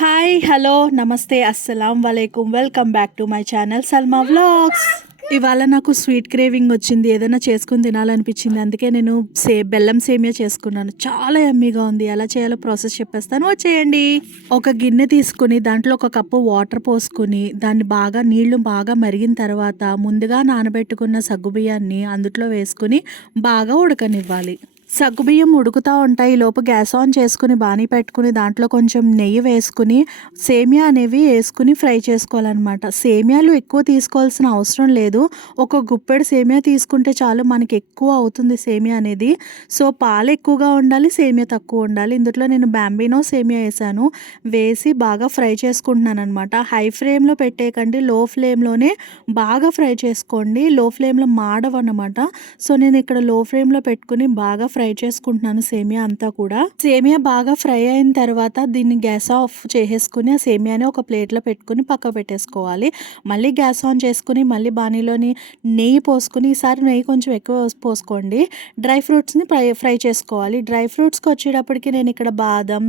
Hi hello నమస్తే అస్సలం వలైకుం welcome back to my channel Salma vlogs. ఇవాళ నాకు స్వీట్ క్రేవింగ్ వచ్చింది, ఏదైనా చేసుకుని తినాలనిపించింది. అందుకే నేను బెల్లం సేమియా చేసుకున్నాను. చాలా యమ్మీగా ఉంది. ఎలా చేయాలో ప్రాసెస్ చెప్పేస్తాను, వచ్చేయండి. ఒక గిన్నె తీసుకుని దాంట్లో ఒక కప్పు వాటర్ పోసుకుని దాన్ని బాగా నీళ్లు బాగా మరిగిన తర్వాత ముందుగా నానబెట్టుకున్న సగ్గుబియ్యాన్ని అందులో వేసుకుని బాగా ఉడకనివ్వాలి. సగ్గుబియ్యం ఉడుకుతూ ఉంటాయి. లోపు గ్యాస్ ఆన్ చేసుకుని బాణీ పెట్టుకుని దాంట్లో కొంచెం నెయ్యి వేసుకుని సేమియా అనేవి వేసుకుని ఫ్రై చేసుకోవాలన్నమాట. సేమియాలు ఎక్కువ తీసుకోవాల్సిన అవసరం లేదు. ఒక గుప్పెడు సేమియా తీసుకుంటే చాలు, మనకి ఎక్కువ అవుతుంది సేమియా అనేది. సో పాలు ఎక్కువగా ఉండాలి, సేమియా తక్కువ ఉండాలి. ఇందులో నేను బాంబినో సేమియా వేసాను. వేసి బాగా ఫ్రై చేసుకుంటున్నాను అనమాట. హై ఫ్లేమ్లో పెట్టేయకండి, లో ఫ్లేమ్లోనే బాగా ఫ్రై చేసుకోండి. లో ఫ్లేమ్లో మాడవన్నమాట. సో నేను ఇక్కడ లో ఫ్లేమ్లో పెట్టుకుని బాగా ఫ్రై చేసుకుంటున్నాను సేమియా అంతా కూడా. సేమియా బాగా ఫ్రై అయిన తర్వాత దీన్ని గ్యాస్ ఆఫ్ చేసేసుకుని ఆ సేమియాని ఒక ప్లేట్లో పెట్టుకుని పక్క పెట్టేసుకోవాలి. మళ్ళీ గ్యాస్ ఆన్ చేసుకుని మళ్ళీ బాణీలోని నెయ్యి పోసుకుని, ఈసారి నెయ్యి కొంచెం ఎక్కువ పోసుకోండి. డ్రై ఫ్రూట్స్ని ఫ్రై చేసుకోవాలి. డ్రై ఫ్రూట్స్కి వచ్చేటప్పటికి నేను ఇక్కడ బాదం,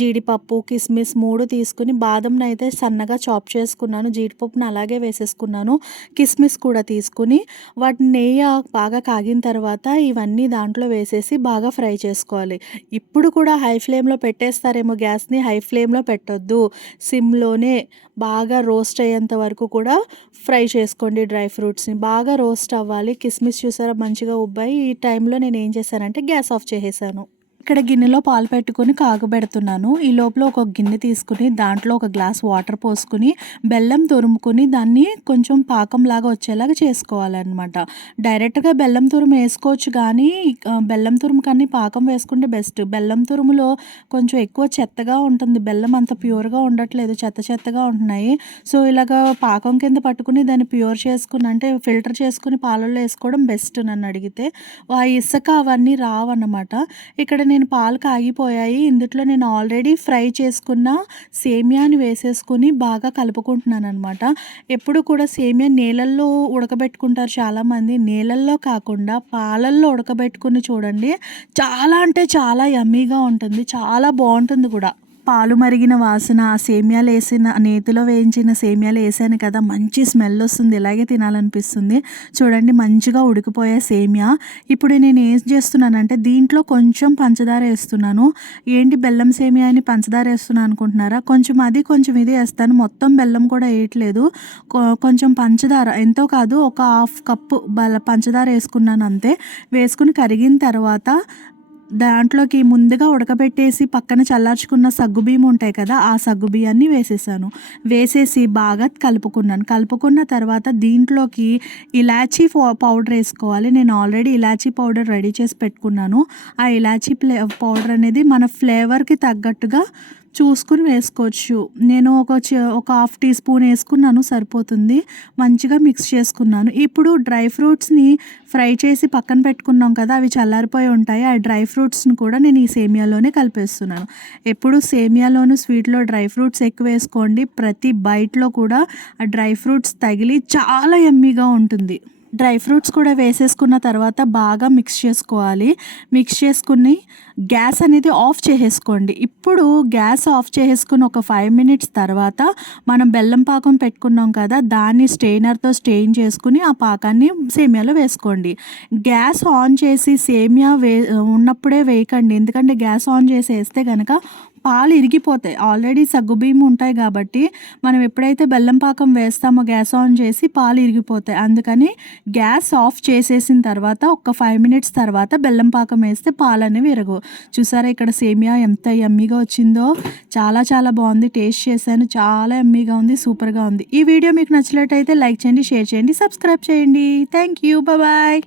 జీడిపప్పు, కిస్మిస్ 3 తీసుకుని బాదంని అయితే సన్నగా చాప్ చేసుకున్నాను, జీడిపప్పుని అలాగే వేసేసుకున్నాను. కిస్మిస్ కూడా తీసుకుని వాటిని నెయ్యి బాగా కాగిన తర్వాత ఇవన్నీ దాంట్లో వేసేసి బాగా ఫ్రై చేసుకోవాలి. ఇప్పుడు కూడా హై ఫ్లేమ్లో పెట్టేస్తారేమో, గ్యాస్ని హై ఫ్లేమ్లో పెట్టొద్దు, సిమ్లోనే బాగా రోస్ట్ అయ్యేంత వరకు కూడా ఫ్రై చేసుకోండి. డ్రై ఫ్రూట్స్ని బాగా రోస్ట్ అవ్వాలి. కిస్మిస్ చూసారా మంచిగా ఉబ్బాయి. ఈ టైంలో నేను ఏం చేశానంటే గ్యాస్ ఆఫ్ చేసేసాను. ఇక్కడ గిన్నెలో పాలు పెట్టుకొని కాగబెడుతున్నాను. ఈ లోపల ఒక గిన్నె తీసుకుని దాంట్లో ఒక గ్లాస్ వాటర్ పోసుకుని బెల్లం తురుముకొని దాన్ని కొంచెం పాకంలాగా వచ్చేలాగా చేసుకోవాలన్నమాట. డైరెక్ట్గా బెల్లం తురుము వేసుకోవచ్చు, కానీ బెల్లం తురుము కానీ పాకం వేసుకుంటే బెస్ట్. బెల్లం తురుములో కొంచెం ఎక్కువ చెత్తగా ఉంటుంది, బెల్లం అంత ప్యూర్గా ఉండట్లేదు, చెత్తగా ఉంటున్నాయి. సో ఇలాగ పాకం కింద పట్టుకుని దాన్ని ప్యూర్ చేసుకుని, అంటే ఫిల్టర్ చేసుకుని పాలల్లో వేసుకోవడం బెస్ట్ నన్ను అడిగితే. ఆ ఇసుక అవన్నీ రావన్నమాట. ఇక్కడ నేను పాలు కాగిపోయాయి. ఇందులో నేను ఆల్రెడీ ఫ్రై చేసుకున్న సేమియాని వేసేసుకుని బాగా కలుపుకుంటున్నాను అనమాట. ఎప్పుడు కూడా సేమియా నీళ్ళల్లో ఉడకబెట్టుకుంటారు చాలామంది. నీళ్ళల్లో కాకుండా పాలల్లో ఉడకబెట్టుకుని చూడండి, చాలా అంటే చాలా యమ్మీగా ఉంటుంది, చాలా బాగుంటుంది కూడా. పాలు మరిగిన వాసన, సేమియాలు వేసిన నేతిలో వేయించిన సేమియాలు వేసాను కదా, మంచి స్మెల్ వస్తుంది, ఇలాగే తినాలనిపిస్తుంది. చూడండి మంచిగా ఉడికిపోయే సేమియా. ఇప్పుడు నేను ఏం చేస్తున్నానంటే దీంట్లో కొంచెం పంచదార వేస్తున్నాను. ఏంటి బెల్లం సేమియా అని పంచదార వేస్తున్నాను అనుకుంటున్నారా? కొంచెం అది కొంచెం ఇది వేస్తాను, మొత్తం బెల్లం కూడా వేయట్లేదు. కొంచెం పంచదార, ఎంతో కాదు, ఒక హాఫ్ కప్పు పంచదార వేసుకున్నాను అంతే. వేసుకుని కరిగిన తర్వాత దాంట్లోకి ముందుగా ఉడకబెట్టేసి పక్కన చల్లార్చుకున్న సగ్గుబియ్యం ఉంటాయి కదా, ఆ సగ్గుబియ్యాన్ని వేసేసాను. వేసేసి బాగా కలుపుకున్న తర్వాత దీంట్లోకి ఇలాచీ పౌడర్ వేసుకోవాలి. నేను ఆల్రెడీ ఇలాచీ పౌడర్ రెడీ చేసి పెట్టుకున్నాను. ఆ ఇలాచీ పౌడర్ అనేది మన ఫ్లేవర్కి తగ్గట్టుగా చూసుకుని వేసుకోవచ్చు. నేను ఒక హాఫ్ టీ స్పూన్ వేసుకున్నాను, సరిపోతుంది. మంచిగా మిక్స్ చేసుకున్నాను. ఇప్పుడు డ్రై ఫ్రూట్స్ని ఫ్రై చేసి పక్కన పెట్టుకున్నాం కదా, అవి చల్లారిపోయి ఉంటాయి. ఆ డ్రై ఫ్రూట్స్ని కూడా నేను ఈ సేమియాలోనే కలిపేస్తున్నాను. ఎప్పుడు సేమియాలోను స్వీట్లో డ్రై ఫ్రూట్స్ ఎక్కువ వేసుకోండి. ప్రతి బైట్లో కూడా ఆ డ్రై ఫ్రూట్స్ తగిలి చాలా యమ్మీగా ఉంటుంది. డ్రై ఫ్రూట్స్ కూడా వేసేసుకున్న తర్వాత బాగా మిక్స్ చేసుకోవాలి. మిక్స్ చేసుకుని గ్యాస్ అనేది ఆఫ్ చేసేసుకోండి. ఇప్పుడు గ్యాస్ ఆఫ్ చేసుకుని ఒక 5 మినిట్స్ తర్వాత మనం బెల్లం పాకం పెట్టుకున్నాం కదా, దాన్ని స్ట్రెయినర్తో స్ట్రెయిన్ చేసుకుని ఆ పాకాన్ని సేమియాలో వేసుకోండి. గ్యాస్ ఆన్ చేసి సేమియా ఉన్నప్పుడే వేయకండి, ఎందుకంటే గ్యాస్ ఆన్ చేసి వేస్తే కనుక పాలు ఇరిగిపోతాయి. ఆల్రెడీ సగ్గుబియ్యం ఉంటాయి కాబట్టి మనం ఎప్పుడైతే బెల్లం పాకం వేస్తామో గ్యాస్ ఆన్ చేసి పాలు ఇరిగిపోతాయి. అందుకని గ్యాస్ ఆఫ్ చేసేసిన తర్వాత ఒక 5 మినిట్స్ తర్వాత బెల్లం పాకం వేస్తే పాలు అనేవి విరగవు. చూసారా ఇక్కడ సేమియా ఎంత యమ్మీగా వచ్చిందో, చాలా చాలా బాగుంది. టేస్ట్ చేశాను, చాలా యమ్మీగా ఉంది, సూపర్గా ఉంది. ఈ వీడియో మీకు నచ్చినట్టయితే లైక్ చేయండి, షేర్ చేయండి, సబ్స్క్రైబ్ చేయండి. Thank you, bye.